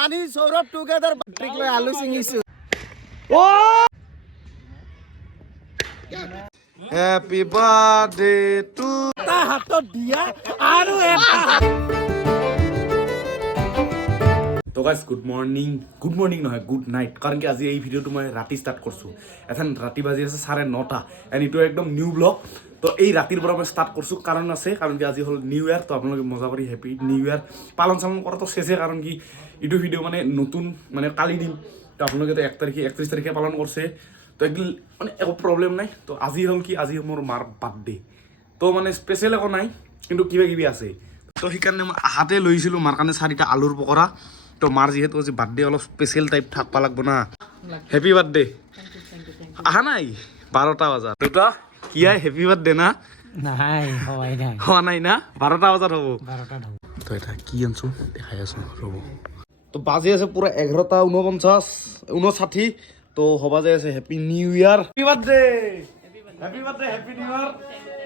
Ani Saurabh together trick লৈ আলু চিঙিছো Happy birthday to তা হাতত দিয়া আৰু এটা তো গাইজ গুড মৰ্নিং নহয় গুড নাইট কাৰণ কি আজি এই ভিডিঅ'টো মই ৰাতি ষ্টাৰ্ট কৰিছোঁ এখন ৰাতি বাজি আছে 9:30 এণ্ড এইটো একদম নিউ ব্লগ তো এই ৰাতিৰ পৰা মই ষ্টাৰ্ট কৰিছোঁ কাৰণ আছে কাৰণ কি আজি হ'ল নিউ ইয়াৰ তো আপোনালোকে মজা কৰি হেপী নিউ ইয়াৰ পালন চালন কৰাটো চেছে কাৰণ কি এইটো ভিডিঅ' মানে নতুন মানে কালি দিম তো আপোনালোকে তো 31 তাৰিখে পালন কৰিছে তো একদিন মানে একো প্ৰব্লেম নাই তো আজি হ'ল কি আজি মোৰ মাৰ বাৰ্থডে তো মানে স্পেচিয়েল একো নাই কিন্তু কিবা কিবি আছে তো সেইকাৰণে মই আহাতে লৈছিলোঁ মাৰ কাৰণে 4টা আলুৰ পকৰা তো মাৰ যিহেতু আজি বাৰ্থডে অলপ স্পেচিয়েল টাইপ থাকবা লাগব না হেপী বাৰ্থডে আহা নাই 12টা বজাত দেউতা কি আই হেপী বাৰ্থডে না নাই হয় নাই হোৱা নাই না 12টা বজাত হ'ব 12টা হ'ব তো এটা কি আনছো দেখাই আছো ৰ'ব তো বাজি আছে পুৰা 11:49 তো হবা যাই আছে হেপী নিউ ইয়াৰ হেপী বাৰ্থডে হেপী নিউ ইয়াৰ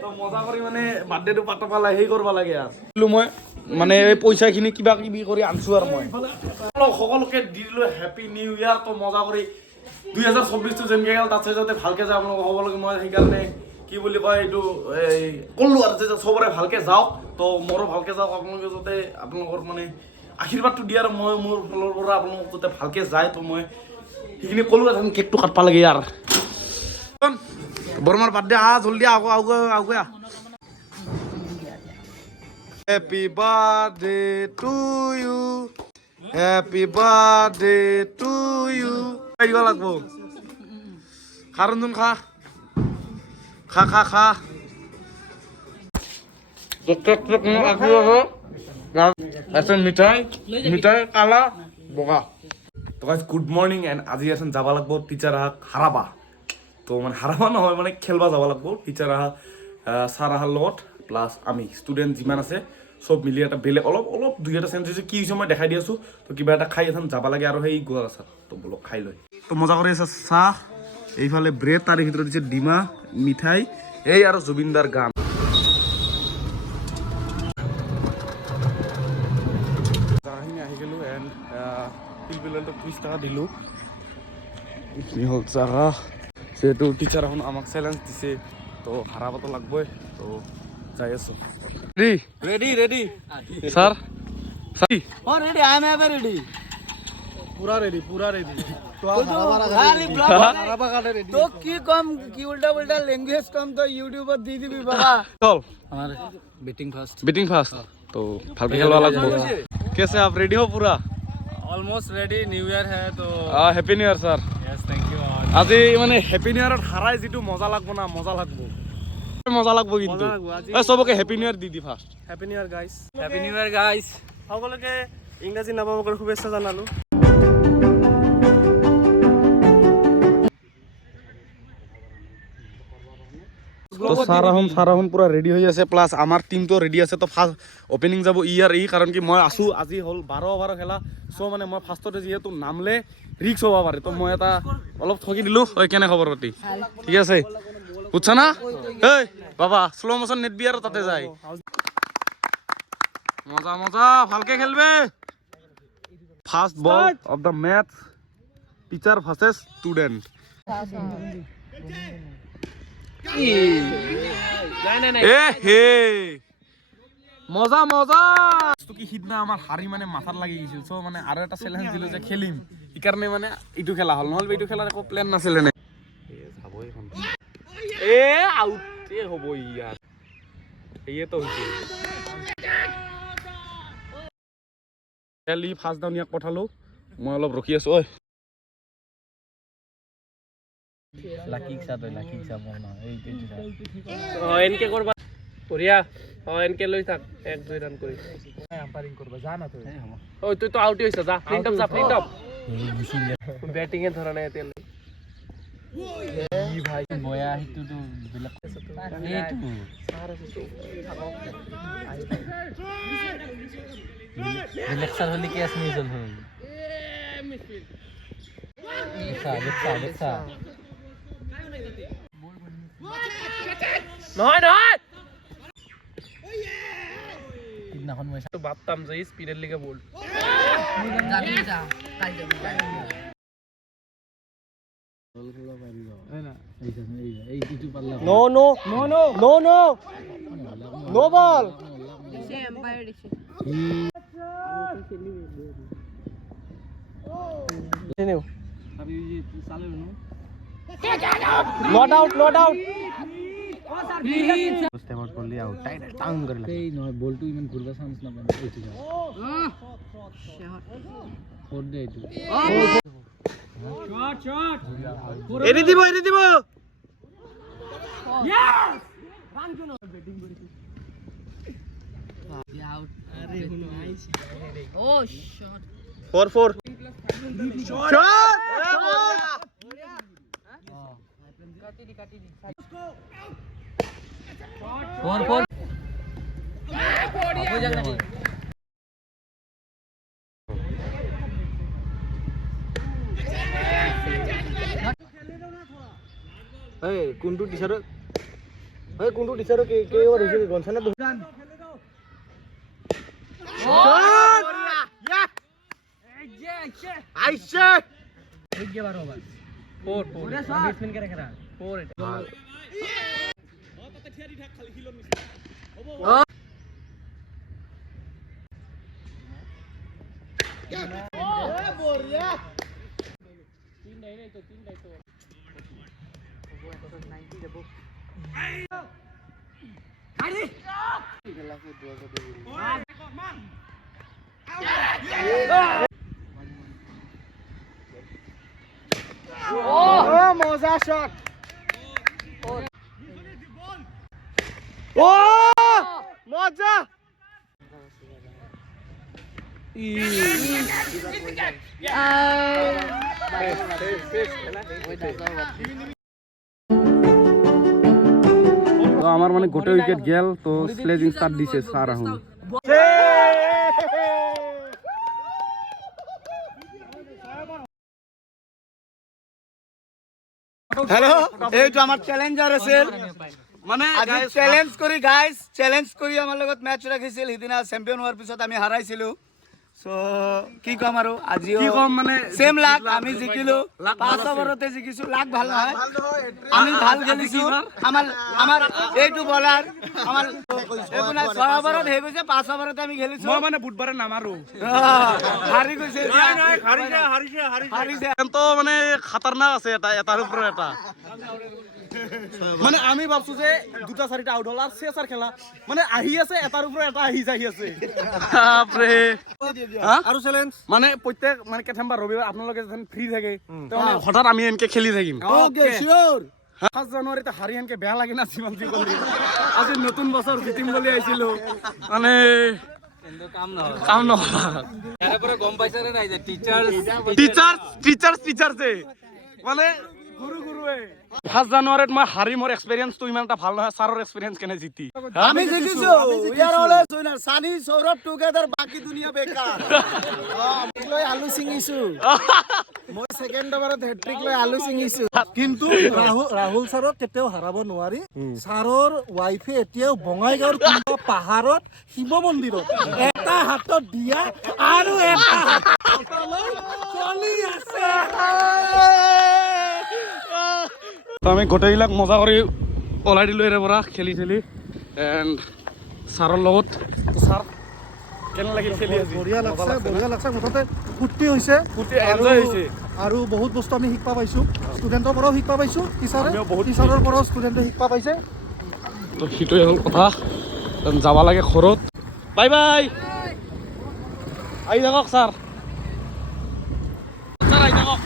তো মজা কৰি মানে বাৰ্থডেটো পাতবা লাগে সেই কৰিব লাগে আৰু মই মানে এই পইচাখিনি কিবা কিবি কৰি আনছো আৰু মই সকলোকে দি দিলোঁ হেপী নিউ ইয়াৰ তো মজা কৰি 2024টো যেনেকৈ গ'ল তাতছে যাতে ভালকৈ যায় আপোনালোক সকলোকে মই সেইকাৰণে কি বুলি কয় এইটো এই ক'লোঁ আৰু যে চবৰে ভালকৈ যাওক তো মোৰো ভালকৈ যাওক আপোনালোকে যাতে আপোনালোকৰ মানে আশীৰ্বাদটো দিয়ে আৰু মই মোৰ ফালৰ পৰা আপোনালোক যাতে ভালকৈ যায় তো মই সেইখিনি ক'লোঁ আৰু কেকটো কাটবা লাগে ইয়াৰ বৰমাৰ বাৰ্থডে আহ জলদি আগুৱা Happy birthday to you. Happy birthday to you. Ay দিব লাগবো খারুন খা মিঠাই কালা বগা তো গাইজ গুড মৰ্নিং এণ্ড আজি এখন যাব লাগব টিচাৰ আহাক হাৰাবা তো মানে হাৰাবা নহয় মানে খেলবা যাব লাগব টিচাৰ আহা ছাৰ আহাৰ লগত প্লাছ আমি ষ্টুডেণ্ট যিমান আছে সব মিলি এটা বেলেগ অলপ দুই এটা চেঞ্জ হৈছে কি হৈছে মই দেখাই দি আছোঁ তো কিবা এটা খাই এখন যাব লাগে আৰু সেই গোৱা আছে তো বলক খাই লৈ তো মজা কৰি আছে চাহ এইফালে ব্ৰেড তাৰে ভিতৰত দিছে ডিমা মিঠাই এই আৰু জুবিনদাৰ গান জাগাখিনি আহি গ'লোঁ এণ্ড পিলপিলটো 30 টকা দিলোঁ এইখিনি হ'ল জাগা যিহেতু টিচাৰ এখন আমাক চেলেঞ্জ দিছে তো হাৰাবতো লাগবই তো যাই আছোঁ ready sir Oh ready I am ever ready পুৰা ৰেডি तो खाली ब्लॉग हाराबा काटे रेडी तो की कम की उल्टा लैंग्वेज कम तो YouTube पर दी भी बाबा चल हमारे बेटिंग फास्ट तो ভালকে খেলবা লাগবো कैसे आप रेडी हो पूरा ऑलमोस्ट रेडी न्यू ईयर है तो happy new year sir yes thank you আজি মানে হ্যাপি নিউ ইয়াৰত হাৰাই যিটো মজা লাগবো না মজা লাগবো কিন্তু সবকে happy new year the first happy new year guys সকলোকে ইংৰাজী নৱবৰ্ষৰ শুভেচ্ছা জনালো তো সারাহন পুরা রেডি হয়ে আছে প্লাস আমার টিম তো রেডি আছে তো ফার্স্ট ওপেনিং যাব ইয়ার কারণ কি মই আছো আজি হল 12 ওভার খেলা সো মানে মই ফার্স্টতে যেহেতু নামলে রিক্স হবা পারে তো মই এটা অলপ ঠকি দিলো ওই কেনে খবর পাতি ঠিক আছে বুঝছ না এই বাবা স্লো মোশন নেট বি আর তাতে যায় মজা ভালকে খেলবে first ball of the match teacher versus student মজা কি সিদিনা আমাৰ হাৰি মানে মাথাত লাগি গৈছিল চ' মানে আৰু এটা চেলেঞ্জ দিলো যে খেলিম সেইকাৰণে মানে এইটো খেলা হ'ল নহ'লে এইটো খেলাৰ একো প্লেন নাছিলে নে আউটে হ'ব ইয়াৰ এইটো হৈছে খেলি ফাৰ্ষ্ট ডাউন ইয়াক পঠালো মই অলপ ৰখি আছো ঐ লাকি মোৰ না এই এনকে কৰবা বঢ়িয়া এনকে লৈ থাক 1-2 ৰান কৰি আম্পায়াৰিং কৰবা যা না তই ঐ তুই তো আউট হৈছ যা ফ্লিন্ট অফ ব্যাটিং এ ধৰা নাই তেল ই ভাই বয়া হিটো তো বিলাক এইটো সাৰ আছে তো ইলেকশন হলি কি আসনি জল হল দেখা নহয় সিদিনাখন মই ভাবতাম যে স্পিডের লিগে ball no no no no no no no ball not out not out বলটো ইমান ঘূৰবা চান্স নাপায় এৰি দিব এৰি দিব ফোৰ ফোৰ ফোৰ ফোৰ কোনটো টিচাৰ কোনটো টিচাৰ কে ওভাৰ হৈছে গনছানা দুগান আইছে ঠিক গে 12 ওভার 4 4 ব্যাটসম্যান কে রাখা 4 এটা ও তাতে থিয়ারি থাক খালি হিলন মিছে হ'ব বঢ়িয়া তিন নাই তো 90 যাব গাড়ি গেলাকে 2000 মান ও মজা শট ও মজা তো আমার মানে গোটে উইকেট গেল তো স্লেজিং স্টার্ট দিছে স্যার এখন হ্যালো এই তো আমার চ্যালেঞ্জার আছিল মানে আজি চ্যালেঞ্জ কৰি গাইস চ্যালেঞ্জ কৰি আমাৰ লগত মেচ ৰাখিছিল হিদিনা চেম্পিয়ন হোৱাৰ পিছত আমি হাৰাইছিলো সো কি কম আৰু আজি কি কম মানে সেম লাখ আমি জিকিলো 5 ওভাৰতে জিকিছো লাখ ভাল নহয় আমি ভাল খেলিছো আমাৰ এইটো বলাৰ আমাৰ এগুনা 6 ওভাৰত হে গৈছে 5 ওভাৰতে আমি খেলিছো মই মানে বুধবাৰে নামাৰো হাৰি গৈছে হাৰিছে তো মানে খতৰনাক আছে এটাৰ ওপৰত এটা মানে আমি ভাবছো যে দুটা চাৰিটা আউট হল আৰ শেষৰ খেলা মানে আহি আছে এটাৰ ওপৰত এটা আহি যাই আছে বাপৰে আৰু চ্যালেঞ্জ মানে প্ৰত্যেক মানে কেথেম্বা ৰবিবাৰ আপোনালোকে যেন ফ্ৰী থাকে তো মানে হঠাৎ আমি এনকে খেলি থাকিম ওকে শিওৰ 5 জানুৱাৰীতে হাৰি এনকে বেয়া লাগে না যিমান যি কৰি আজি নতুন বছৰ জিতিম বুলি আহিছিলো মানে কাম নহয় ইয়াৰ পৰা গম পাইছে নে নাই যে টিচাৰ্ছ মানে গুৰুৱে 5 জানুৱাৰীত মই হাৰি মোৰ এক্সপেৰিয়েন্সটো ইমান এটা ভাল নহয় ছাৰৰ এক্সপেৰিয়েন্স কেনে জিতি আমি জিকিছো ইয়াৰ হলে সুনাৰ সানি সৌৰভ টুগেদাৰ বাকি দুনিয়া বেকাৰ আমি লৈ আলু সিঙিছো মই সেকেন্ড ওভাৰত হেট্ৰিক লৈ আলু সিঙিছো কিন্তু ৰাহুল ছাৰক কেতিয়াও হাৰাব নোৱাৰি ছাৰৰ ৱাইফে এতিয়াও বঙাইগাঁৱৰ কোনোবা পাহাৰত শিৱ মন্দিৰত এটা হাতত দিয়া আৰু এটা হাতলৈ চলি আছে তো আমি গোটেইবিলাক মজা কৰি ওলাই দিলোঁ ইয়াৰ পৰা খেলি এণ্ড ছাৰৰ লগত ছাৰ কেনে লাগিল খেলি আজি বঢ়িয়া লাগছে মুঠতে ফূৰ্তি হৈছে এনজয় হৈছে আৰু বহুত বস্তু আমি শিকিব পাইছোঁ ষ্টুডেণ্টৰ পৰাও শিকিব পাইছোঁ টিচাৰৰ পৰাও ষ্টুডেণ্টে শিকিব পাইছে তো সেইটোৱে হ'ল কথা যাব লাগে ঘৰত বাই বাই আহি থাকক ছাৰ আহি থাকক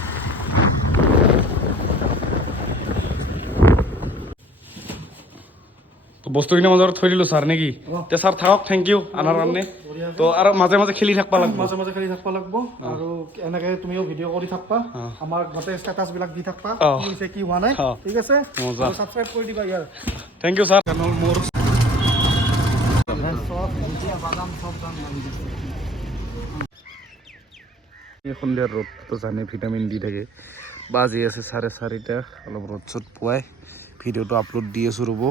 বস্তুখিনি মাজত থৈ দিলোঁ ছাৰ নেকি তে ছাৰ থাকক থেংক ইউ আনাৰ কাৰণে তো আৰু মাজে মাজে খেলি থাকিব লাগিব মাজে খেলি থাকিব লাগিব আৰু এনেকৈ তুমিও ভিডিঅ' কৰি থাকিবা আমাৰ গোটেই ষ্টেটাছবিলাক দি থাকিবা কি হৈছে কি হোৱা নাই ঠিক আছে ছাবস্ক্ৰাইব কৰি দিবা ইয়াৰ থেংক ইউ ছাৰ মোৰ সন্ধিয়াৰ ৰ'দটো জানে ভিটামিন দি থাকে বাজি আছে 4:30 অলপ ৰ'দ চ'দ পুৱাই ভিডিঅ'টো আপলোড দি আছোঁ ৰ'ব